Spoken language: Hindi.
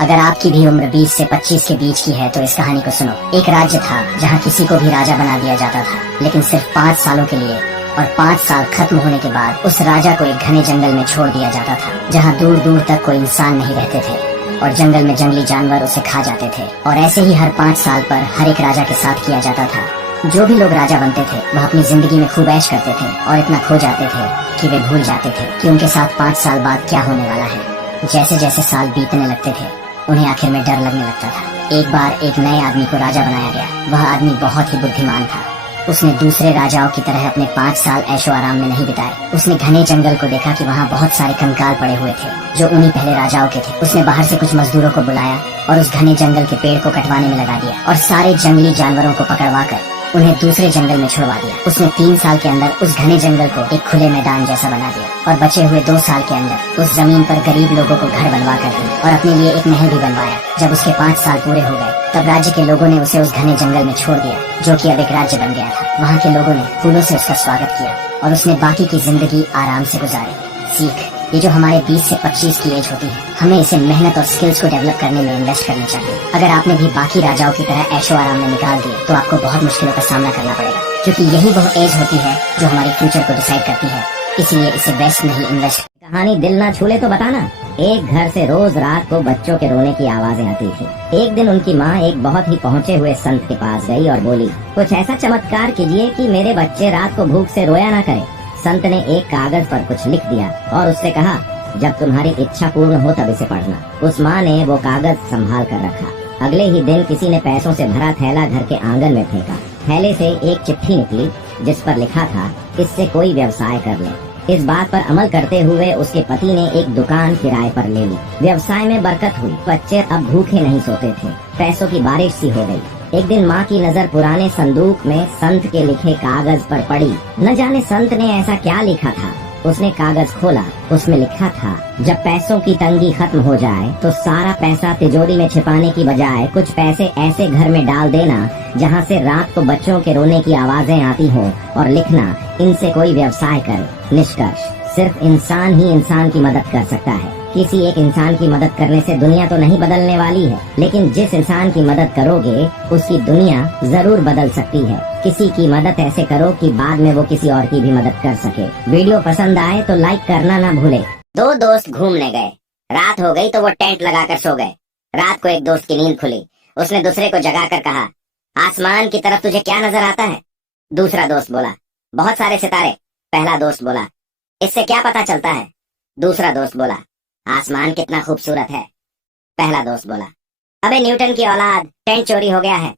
अगर आपकी भी उम्र 20 से 25 के बीच की है तो इस कहानी को सुनो। एक राज्य था जहाँ किसी को भी राजा बना दिया जाता था, लेकिन सिर्फ 5 सालों के लिए। और 5 साल खत्म होने के बाद उस राजा को एक घने जंगल में छोड़ दिया जाता था, जहाँ दूर दूर तक कोई इंसान नहीं रहते थे और जंगल में जंगली जानवर उसे खा जाते थे। और ऐसे ही हर 5 साल पर हर एक राजा के साथ किया जाता था। जो भी लोग राजा बनते थे वह अपनी जिंदगी में खूब ऐश करते थे और इतना खो जाते थे कि वे भूल जाते थे कि उनके साथ 5 साल बाद क्या होने वाला है। जैसे जैसे साल बीतने लगते थे उन्हें आखिर में डर लगने लगता था। एक बार एक नए आदमी को राजा बनाया गया। वह आदमी बहुत ही बुद्धिमान था। उसने दूसरे राजाओं की तरह अपने 5 साल ऐशो आराम में नहीं बिताए। उसने घने जंगल को देखा कि वहाँ बहुत सारे कंकाल पड़े हुए थे जो उन्हीं पहले राजाओं के थे। उसने बाहर से कुछ मजदूरों को बुलाया और उस घने जंगल के पेड़ को कटवाने में लगा दिया और सारे जंगली जानवरों को पकड़वा कर उन्हें दूसरे जंगल में छुड़वा दिया। उसने 3 साल के अंदर उस घने जंगल को एक खुले मैदान जैसा बना दिया और बचे हुए 2 साल के अंदर उस जमीन पर गरीब लोगों को घर बनवा कर दी और अपने लिए एक महल भी बनवाया। जब उसके 5 साल पूरे हो गए तब राज्य के लोगों ने उसे उस घने जंगल में छोड़ दिया, जो कि अब एक राज्य बन गया था। वहाँ के लोगों ने फूलों से उसका स्वागत किया और उसने बाकी की जिंदगी आराम से गुजारी। सीख, ये जो हमारे 20 से 25 की एज होती है, हमें इसे मेहनत और स्किल्स को डेवलप करने में इन्वेस्ट करनी चाहिए। अगर आपने भी बाकी राजाओं की तरह ऐशो आराम में निकाल दिए तो आपको बहुत मुश्किलों का सामना करना पड़ेगा, क्योंकि यही वह एज होती है जो हमारी फ्यूचर को डिसाइड करती है। इसलिए इसे वेस्ट नहीं इन्वेस्ट। कहानी दिल ना छूले तो बताना। एक घर से रोज रात को बच्चों के रोने की आवाजें आती थी। एक दिन उनकी माँ एक बहुत ही पहुँचे हुए संत के पास गई और बोली, कुछ ऐसा चमत्कार कीजिए कि मेरे बच्चे रात को भूख से रोया ना करे। संत ने एक कागज पर कुछ लिख दिया और उससे कहा, जब तुम्हारी इच्छा पूर्ण हो तब इसे पढ़ना। उस माँ ने वो कागज संभाल कर रखा। अगले ही दिन किसी ने पैसों से भरा थैला घर के आंगन में फेंका। थैले से एक चिट्ठी निकली जिस पर लिखा था, इससे कोई व्यवसाय कर ले। इस बात पर अमल करते हुए उसके पति ने एक दुकान किराए पर ले ली। व्यवसाय में बरकत हुई। बच्चे अब भूखे नहीं सोते थे। पैसों की बारिश सी हो गई। एक दिन माँ की नजर पुराने संदूक में संत के लिखे कागज पर पड़ी। न जाने संत ने ऐसा क्या लिखा था। उसने कागज खोला। उसमें लिखा था, जब पैसों की तंगी खत्म हो जाए तो सारा पैसा तिजोरी में छिपाने की बजाय कुछ पैसे ऐसे घर में डाल देना जहाँ से रात को बच्चों के रोने की आवाजें आती हो, और लिखना, इनसे कोई व्यवसाय करे। निष्कर्ष, सिर्फ इंसान ही इंसान की मदद कर सकता है। किसी एक इंसान की मदद करने से दुनिया तो नहीं बदलने वाली है, लेकिन जिस इंसान की मदद करोगे उसकी दुनिया जरूर बदल सकती है। किसी की मदद ऐसे करो कि बाद में वो किसी और की भी मदद कर सके। वीडियो पसंद आए तो लाइक करना ना भूले। 2 दोस्त घूमने गए। रात हो गई तो वो टेंट लगाकर सो गए। रात को एक दोस्त की नींद खुली। उसने दूसरे को जगाकर कहा, आसमान की तरफ तुझे क्या नजर आता है? दूसरा दोस्त बोला, बहुत सारे सितारे। पहला दोस्त बोला, इससे क्या पता चलता है? दूसरा दोस्त बोला, आसमान कितना खूबसूरत है। पहला दोस्त बोला, अबे न्यूटन की औलाद, टेंट चोरी हो गया है।